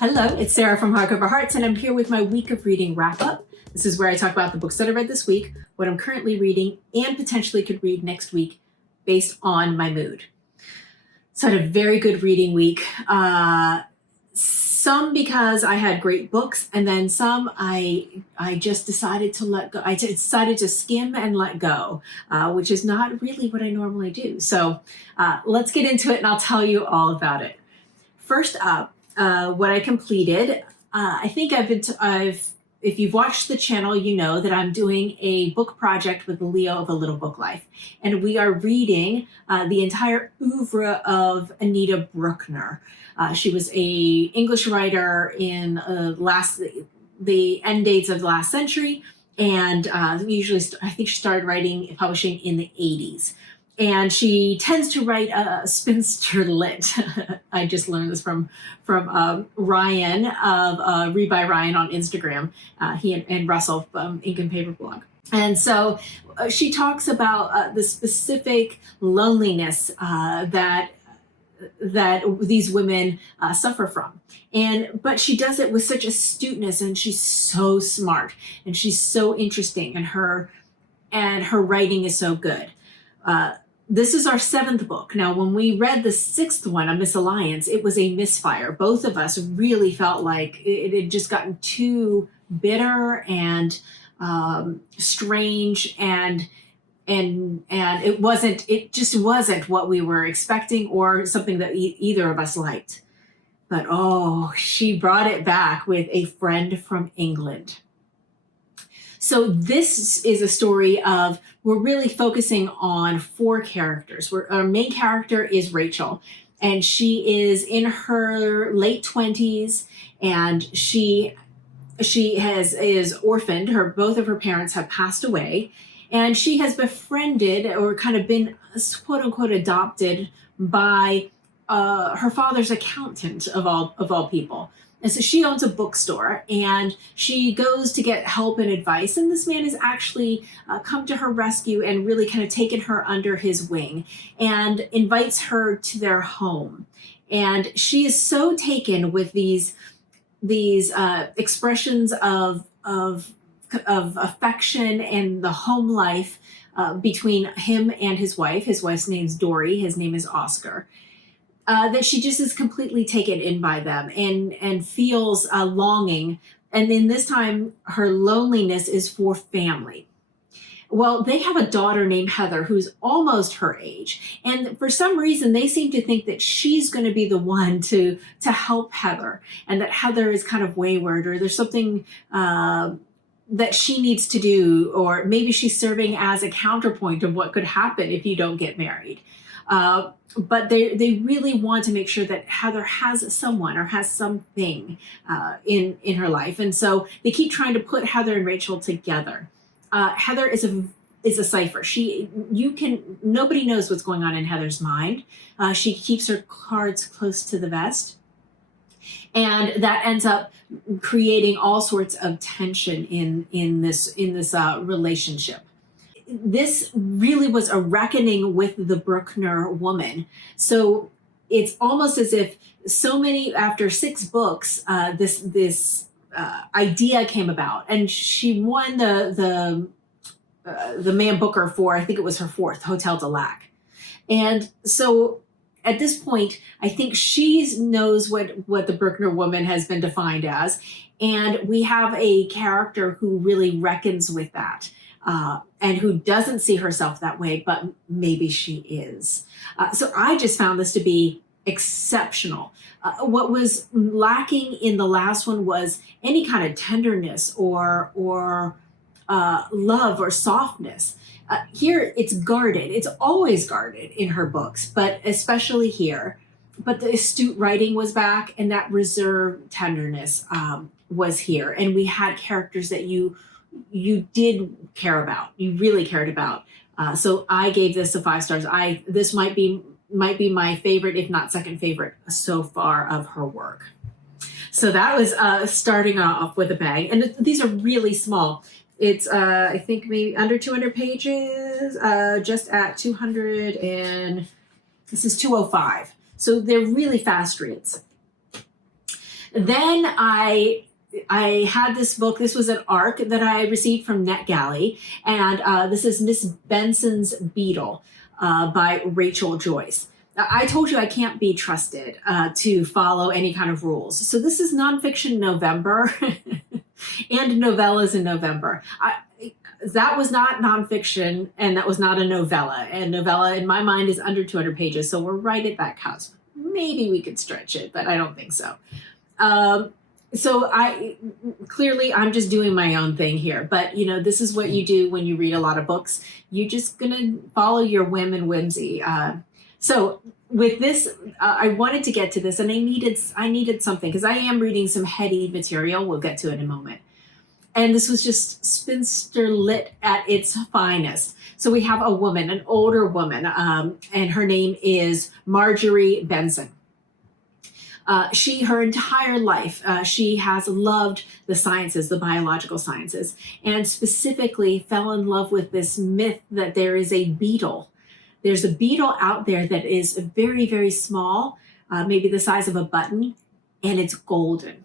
Hello, it's Sarah from Hardcover Hearts, and I'm here with my week of reading wrap-up. This is where I talk about the books that I read this week, what I'm currently reading, and potentially could read next week based on my mood. So I had a very good reading week. Some because I had great books, and then some I just decided to let go. I decided to skim and let go, which is not really what I normally do. So let's get into it, and I'll tell you all about it. First up, what I completed, I think if you've watched the channel, you know that I'm doing a book project with Leo of A Little Book Life. And we are reading the entire oeuvre of Anita Brookner. She was a English writer in the end dates of the last century. And I think she started publishing in the 80s. And she tends to write spinster lit. I just learned this from Ryan of Read by Ryan on Instagram. He and Russell from Ink and Paper Blog. And so she talks about the specific loneliness that these women suffer from. But she does it with such astuteness, and she's so smart, and she's so interesting, and her writing is so good. This is our 7th book. Now, when we read the 6th one, A Misalliance, it was a misfire. Both of us really felt like it had just gotten too bitter and strange, and it just wasn't what we were expecting or something that either of us liked. But she brought it back with A Friend from England. So this is a story of, we're really focusing on 4 characters. Our main character is Rachel, and she is in her late 20s, and she is orphaned. Both of her parents have passed away, and she has befriended, or kind of been quote unquote adopted by her father's accountant of all people. And so she owns a bookstore, and she goes to get help and advice. And this man has actually come to her rescue and really kind of taken her under his wing and invites her to their home. And she is so taken with these expressions of affection and the home life between him and his wife. His wife's name's Dory. His name is Oscar. That she just is completely taken in by them and feels a longing. And in this time, her loneliness is for family. Well, they have a daughter named Heather who's almost her age. And for some reason, they seem to think that she's going to be the one to help Heather, and that Heather is kind of wayward, or there's something that she needs to do, or maybe she's serving as a counterpoint of what could happen if you don't get married. But they really want to make sure that Heather has someone or has something in her life. And so they keep trying to put Heather and Rachel together. Heather is a cipher. Nobody knows what's going on in Heather's mind. She keeps her cards close to the vest. And that ends up creating all sorts of tension in this relationship. This really was a reckoning with the Brookner woman. So it's almost as if after 6 books, this idea came about, and she won the Man Booker for, I think it was her 4th, Hotel de Lac. And so at this point, I think she knows what the Brookner woman has been defined as, and we have a character who really reckons with that. And who doesn't see herself that way, but maybe she is. So I just found this to be exceptional. What was lacking in the last one was any kind of tenderness or love or softness. Here it's guarded. It's always guarded in her books, but especially here. But the astute writing was back, and that reserved tenderness was here. And we had characters that you did care about, you really cared about. So I gave this a 5 stars. This might be my favorite, if not second favorite so far of her work. So that was starting off with a bang. And these are really small. It's, I think, maybe under 200 pages, just at 200, and this is 205. So they're really fast reads. Then I had this book. This was an ARC that I received from NetGalley, and this is Miss Benson's Beetle by Rachel Joyce. I told you I can't be trusted to follow any kind of rules. So this is nonfiction November and novellas in November. That was not nonfiction, and that was not a novella. And novella, in my mind, is under 200 pages, so we're right at that cusp. Maybe we could stretch it, but I don't think so. So I'm just doing my own thing here, but this is what you do when you read a lot of books. You're just gonna follow your whim and whimsy. So with this, I wanted to get to this, and I needed something because I am reading some heady material. We'll get to it in a moment. And this was just spinster lit at its finest. So we have a woman, an older woman, and her name is Marjorie Benson. Her entire life, she has loved the sciences, the biological sciences, and specifically fell in love with this myth that there is a beetle. There's a beetle out there that is very, very small, maybe the size of a button, and it's golden.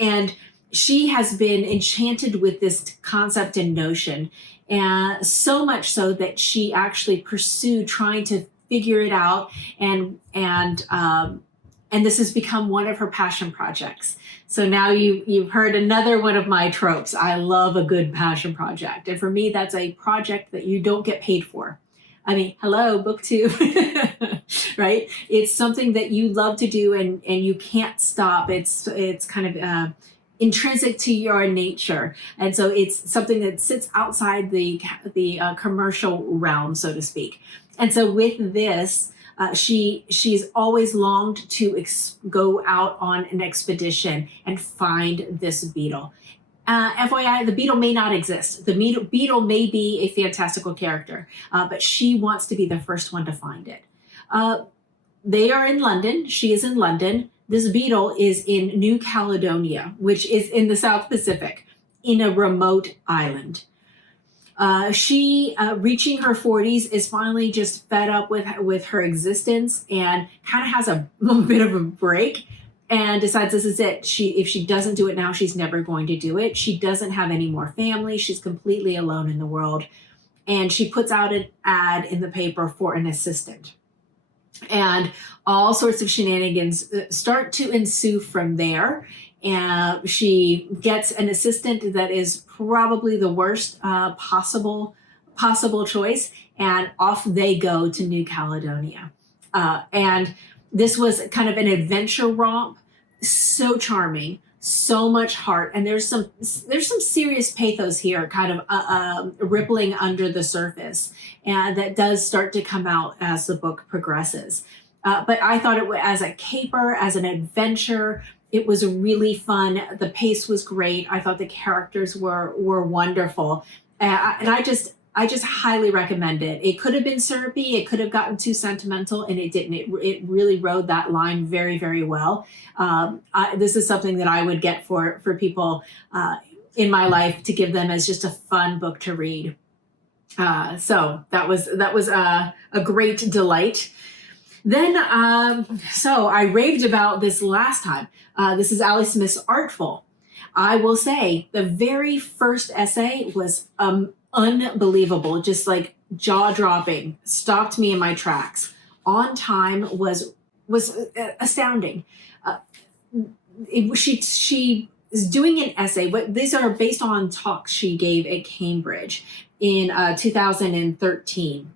And she has been enchanted with this concept and notion, and so much so that she actually pursued trying to figure it out, and this has become one of her passion projects. So now you've heard another one of my tropes. I love a good passion project, and for me, that's a project that you don't get paid for. I mean, hello, book 2, right? It's something that you love to do, and you can't stop. It's kind of intrinsic to your nature, and so it's something that sits outside the commercial realm, so to speak. And so with this, she's always longed to go out on an expedition and find this beetle. FYI, the beetle may not exist. The beetle may be a fantastical character, but she wants to be the first one to find it. They are in London. She is in London. This beetle is in New Caledonia, which is in the South Pacific, in a remote island. She, reaching her 40s, is finally just fed up with her existence and kind of has a bit of a break and decides this is it. If she doesn't do it now, she's never going to do it. She doesn't have any more family. She's completely alone in the world. And she puts out an ad in the paper for an assistant. And all sorts of shenanigans start to ensue from there. And she gets an assistant that is probably the worst possible choice, and off they go to New Caledonia. And this was kind of an adventure romp, so charming, so much heart, and there's some serious pathos here, kind of rippling under the surface, and that does start to come out as the book progresses. But I thought it was, as a caper, as an adventure, it was really fun. The pace was great. I thought the characters were wonderful. And I just highly recommend it. It could have been syrupy. It could have gotten too sentimental, and it didn't. It really rode that line very, very well. This is something that I would get for people in my life to give them as just a fun book to read. So that was a great delight. Then, so I raved about this last time. This is Ali Smith's Artful. I will say the very first essay was unbelievable, just like jaw-dropping, stopped me in my tracks. On Time was astounding. She is doing an essay, but these are based on talks she gave at Cambridge in 2013.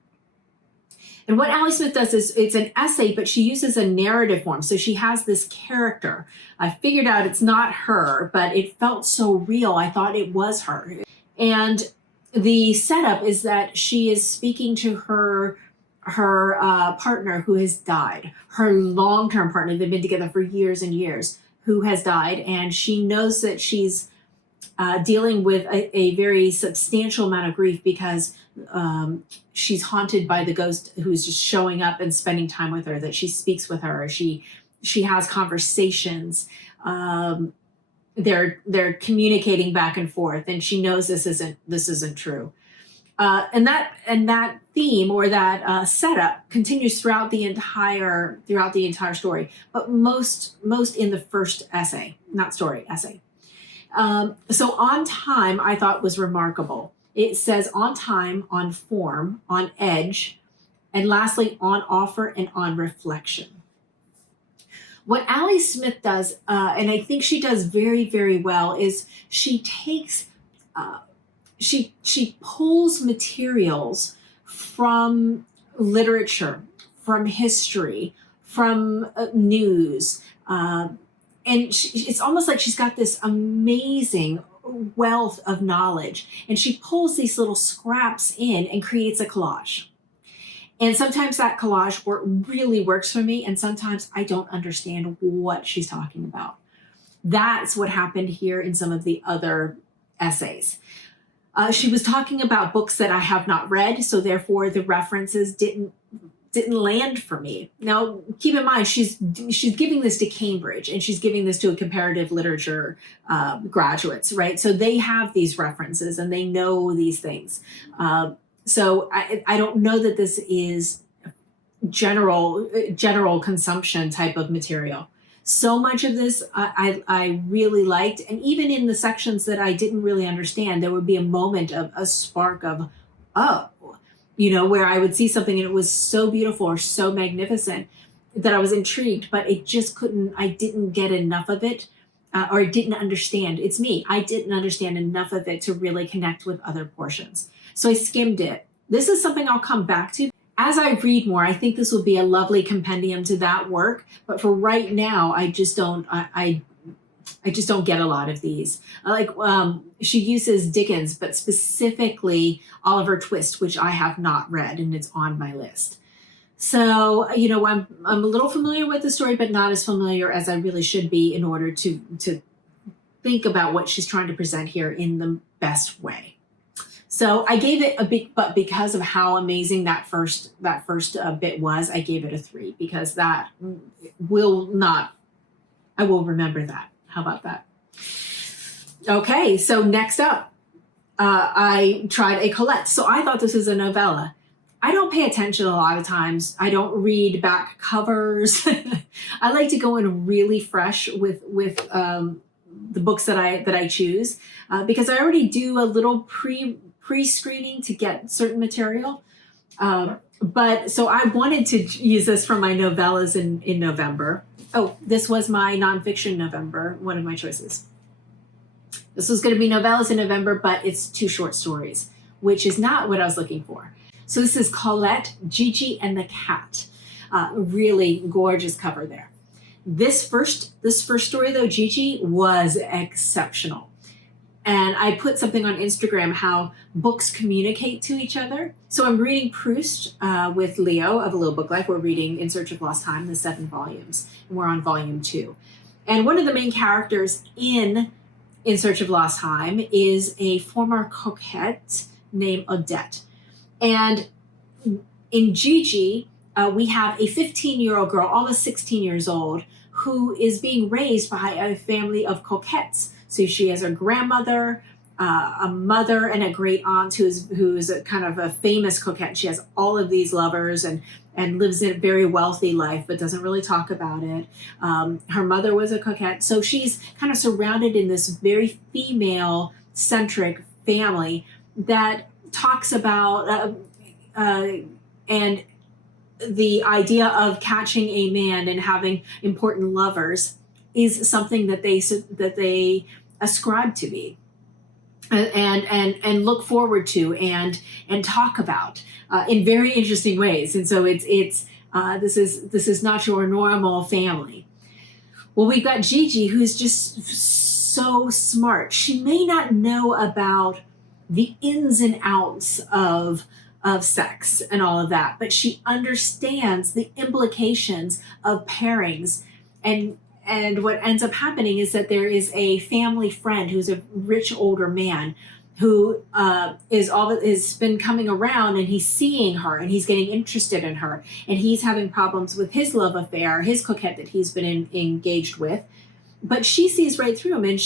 And what Ali Smith does is it's an essay, but she uses a narrative form. So she has this character. I figured out it's not her, but it felt so real. I thought it was her. And the setup is that she is speaking to her partner who has died, her long-term partner. They've been together for years and years, who has died. And she knows that she's dealing with a very substantial amount of grief because she's haunted by the ghost who's just showing up and spending time with her, that she speaks with her. She has conversations. They're communicating back and forth, and she knows this isn't true. And that theme or that setup continues throughout the entire story, but most in the first essay, not story, essay. So on time, I thought was remarkable. It says on time, on form, on edge, and lastly, on offer and on reflection. What Ali Smith does, and I think she does very, very well, is she takes, she pulls materials from literature, from history, from news, and it's almost like she's got this amazing wealth of knowledge, and she pulls these little scraps in and creates a collage. And sometimes that collage really works for me, and sometimes I don't understand what she's talking about. That's what happened here in some of the other essays. She was talking about books that I have not read, so therefore the references didn't land for me. Now, keep in mind, she's giving this to Cambridge, and she's giving this to a comparative literature graduates, right? So they have these references and they know these things. So I don't know that this is general consumption type of material. So much of this I really liked, and even in the sections that I didn't really understand, there would be a moment of a spark of, oh, where I would see something and it was so beautiful or so magnificent that I was intrigued, but I didn't get enough of it, or I didn't understand. It's me. I didn't understand enough of it to really connect with other portions. So I skimmed it. This is something I'll come back to. As I read more, I think this will be a lovely compendium to that work. But for right now, I just don't get a lot of these. She uses Dickens, but specifically Oliver Twist, which I have not read, and it's on my list. So, I'm a little familiar with the story, but not as familiar as I really should be in order to think about what she's trying to present here in the best way. So I gave it a big, but because of how amazing that first bit was, I gave it a 3, because I will remember that. How about that? Okay, so next up, I tried a Colette. So I thought this was a novella. I don't pay attention a lot of times. I don't read back covers. I like to go in really fresh with the books that I choose, because I already do a little pre-screening to get certain material. But so I wanted to use this from my novellas in November. Oh, this was my nonfiction November, one of my choices. This was going to be novellas in November, but it's 2 short stories, which is not what I was looking for. So this is Colette, Gigi, and the Cat. Really gorgeous cover there. This first story, though, Gigi, was exceptional. And I put something on Instagram how books communicate to each other. So I'm reading Proust with Leo of A Little Book Life. We're reading In Search of Lost Time, the 7 volumes. And we're on volume 2. And one of the main characters in Search of Lost Time is a former coquette named Odette. And in Gigi, we have a 15-year-old girl, almost 16 years old, who is being raised by a family of coquettes. So she has a grandmother, a mother, and a great aunt who's a kind of a famous coquette. She has all of these lovers and lives a very wealthy life, but doesn't really talk about it. Her mother was a coquette. So she's kind of surrounded in this very female-centric family that talks about and the idea of catching a man and having important lovers is something that they ascribe to be and look forward to and talk about in very interesting ways. And so this is not your normal family. Well, we've got Gigi, who's just so smart. She may not know about the ins and outs of sex and all of that, but she understands the implications of pairings. And what ends up happening is that there is a family friend who's a rich older man who has been coming around, and he's seeing her and he's getting interested in her, and he's having problems with his love affair, his coquette that he's been engaged with. But she sees right through him, and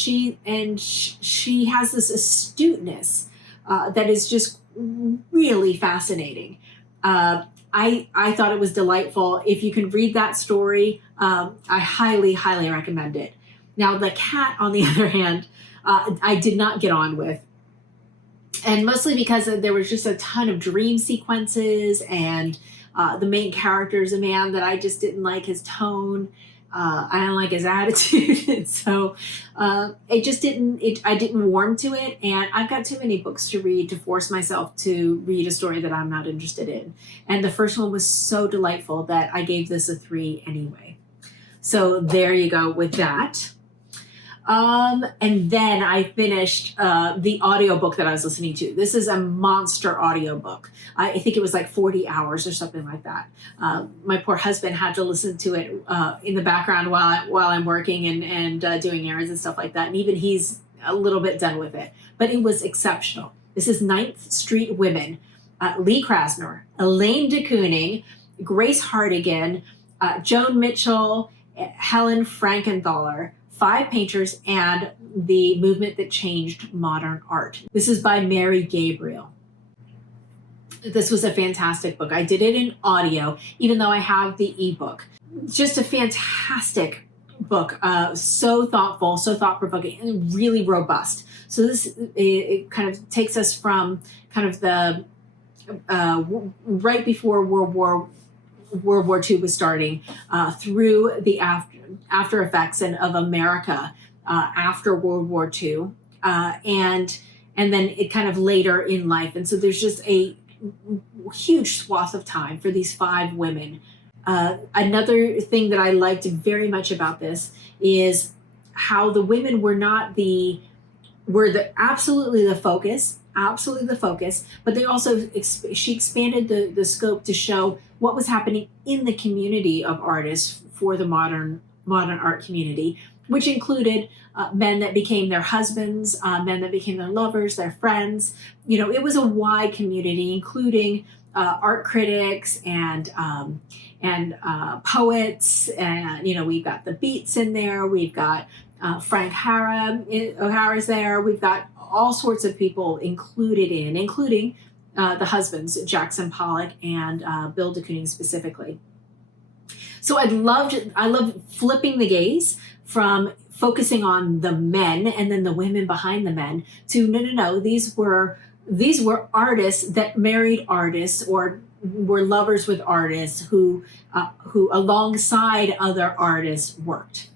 she has this astuteness that is just really fascinating. I thought it was delightful. If you can read that story, I highly, highly recommend it. Now, The Cat, on the other hand, I did not get on with. And mostly because there was just a ton of dream sequences, and the main character is a man that I just didn't like his tone. I don't like his attitude. And so it just I didn't warm to it. And I've got too many books to read to force myself to read a story that I'm not interested in. And the first one was so delightful that I gave this a 3 anyway. So there you go with that. And then I finished the audiobook that I was listening to. This is a monster audiobook. I think it was like 40 hours or something like that. My poor husband had to listen to it in the background while I'm working and doing errands and stuff like that. And even he's a little bit done with it. But it was exceptional. This is 9th Street Women. Lee Krasner, Elaine de Kooning, Grace Hartigan, Joan Mitchell, Helen Frankenthaler, 5 painters, and the movement that changed modern art. This is by Mary Gabriel. This was a fantastic book. I did it in audio, even though I have the ebook. Just a fantastic book. So thoughtful, so thought-provoking, and really robust. So this it kind of takes us from kind of the right before World War II was starting, through the after effects of America after World War II, and then it kind of later in life. And so there's just a huge swath of time for these 5 women. Another thing that I liked very much about this is how the women were absolutely the focus, but they also, she expanded the scope to show what was happening in the community of artists for the modern art community, which included men that became their husbands, men that became their lovers, their friends. You know, it was a wide community, including art critics and poets. And, you know, we've got the Beats in there. We've got Frank O'Hara's there. We've got all sorts of people including the husbands, Jackson Pollock and Bill de Kooning specifically. So I loved flipping the gaze from focusing on the men and then the women behind the men to no, these were artists that married artists or were lovers with artists who alongside other artists worked.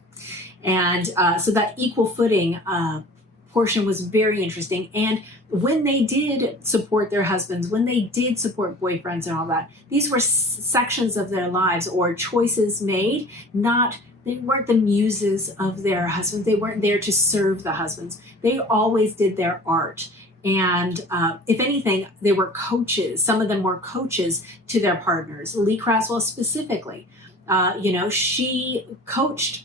And so that equal footing portion was very interesting. And when they did support their husbands, when they did support boyfriends and all that, these were sections of their lives or choices made, they weren't the muses of their husbands. They weren't there to serve the husbands. They always did their art. And if anything, they were coaches. Some of them were coaches to their partners. Lee Krasner specifically, she coached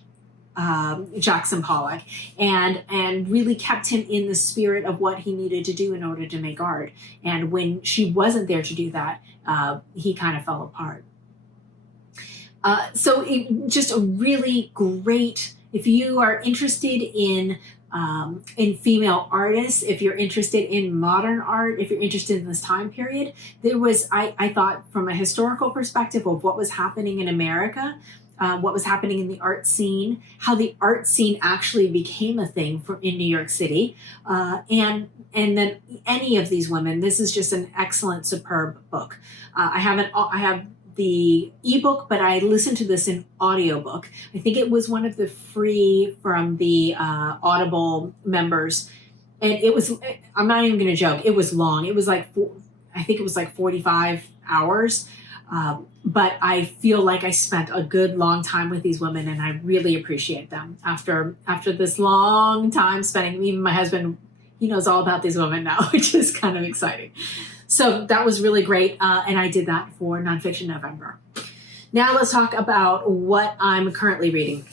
Jackson Pollock and really kept him in the spirit of what he needed to do in order to make art. And when she wasn't there to do that, he kind of fell apart. So just a really great, if you are interested in female artists, if you're interested in modern art, if you're interested in this time period, there was, I thought from a historical perspective of what was happening in America, what was happening in the art scene, how the art scene actually became a thing in New York City, and then any of these women. This is just an excellent, superb book. I have the ebook, but I listened to this in audiobook. I think it was one of the free from the Audible members, and it was, I'm not even going to joke, it was long. It was I think it was like 45 hours. But I feel like I spent a good long time with these women, and I really appreciate them after this long time spending. Even my husband, he knows all about these women now, which is kind of exciting. So that was really great, and I did that for Nonfiction November. Now let's talk about what I'm currently reading.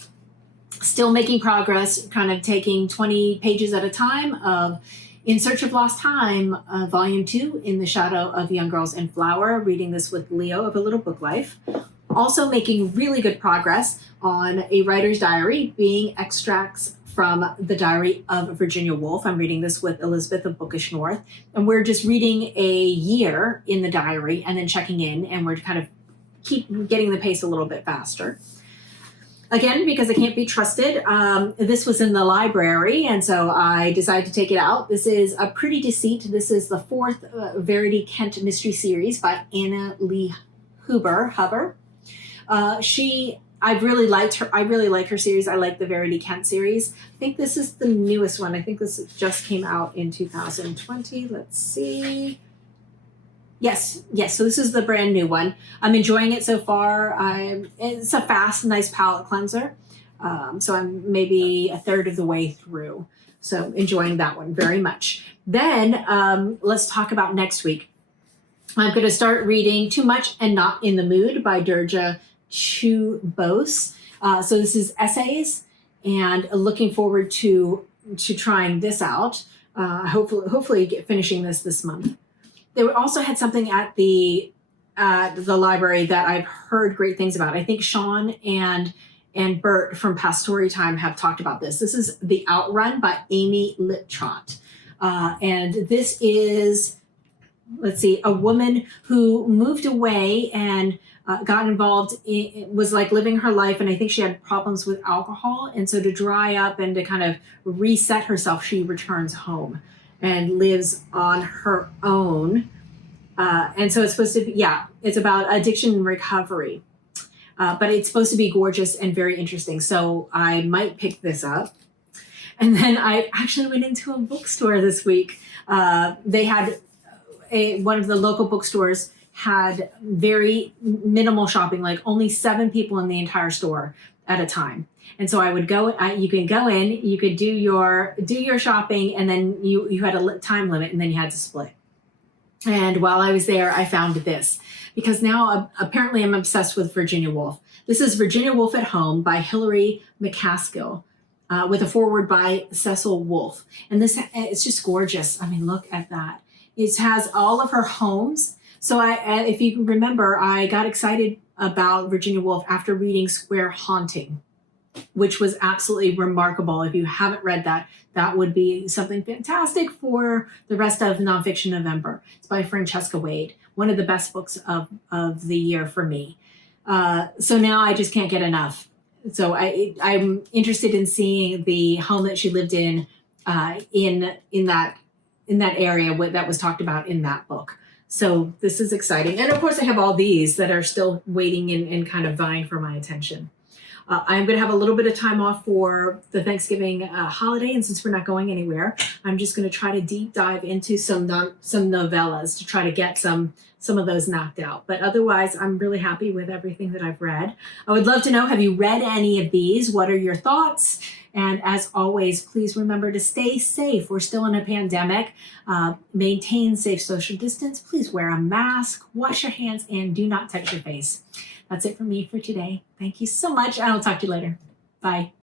Still making progress, kind of taking 20 pages at a time of In Search of Lost Time, Volume 2, In the Shadow of Young Girls in Flower, reading this with Leo of A Little Book Life. Also making really good progress on a writer's diary, being extracts from the diary of Virginia Woolf. I'm reading this with Elizabeth of Bookish North, and we're just reading a year in the diary and then checking in, and we're kind of keep getting the pace a little bit faster. Again, because I can't be trusted, this was in the library, and so I decided to take it out. This is A Pretty Deceit. This is the fourth Verity Kent mystery series by Anna Lee Huber. I really liked her. I really like her series. I like the Verity Kent series. I think this is the newest one. I think this just came out in 2020. Let's see. Yes. So this is the brand new one. I'm enjoying it so far. It's a fast, nice palate cleanser. So I'm maybe a third of the way through. So enjoying that one very much. Then let's talk about next week. I'm going to start reading Too Much and Not in the Mood by Durga Chubose. So this is essays, and looking forward to trying this out. Hopefully finishing this month. They also had something at the library that I've heard great things about. I think Sean and Bert from Past Story Time have talked about this. This is The Outrun by Amy Littrott. And this is, let's see, a woman who moved away and got involved was like living her life, and I think she had problems with alcohol, and so to dry up and to kind of reset herself, she returns home and lives on her own. And so it's supposed to be, it's about addiction and recovery, but it's supposed to be gorgeous and very interesting, so I might pick this up. And then I actually went into a bookstore this week. They had one of the local bookstores had very minimal shopping, like only 7 people in the entire store at a time. And so I would go, you can go in, you could do your shopping, and then you had a time limit, and then you had to split. And while I was there, I found this, because now apparently I'm obsessed with Virginia Woolf. This is Virginia Woolf at Home by Hilary McCaskill, with a foreword by Cecil Wolfe. And it's just gorgeous. I mean, look at that. It has all of her homes. So if you remember, I got excited about Virginia Woolf after reading Square Haunting, which was absolutely remarkable. If you haven't read that, that would be something fantastic for the rest of Nonfiction November. It's by Francesca Wade, one of the best books of the year for me. So now I just can't get enough. So I'm interested in seeing the home that she lived in that area that was talked about in that book. So this is exciting. And of course I have all these that are still waiting and kind of vying for my attention. I'm going to have a little bit of time off for the Thanksgiving holiday. And since we're not going anywhere, I'm just going to try to deep dive into some novellas to try to get some of those knocked out. But otherwise, I'm really happy with everything that I've read. I would love to know, have you read any of these? What are your thoughts? And as always, please remember to stay safe. We're still in a pandemic. Maintain safe social distance. Please wear a mask, wash your hands, and do not touch your face. That's it for me for today. Thank you so much, and I'll talk to you later. Bye.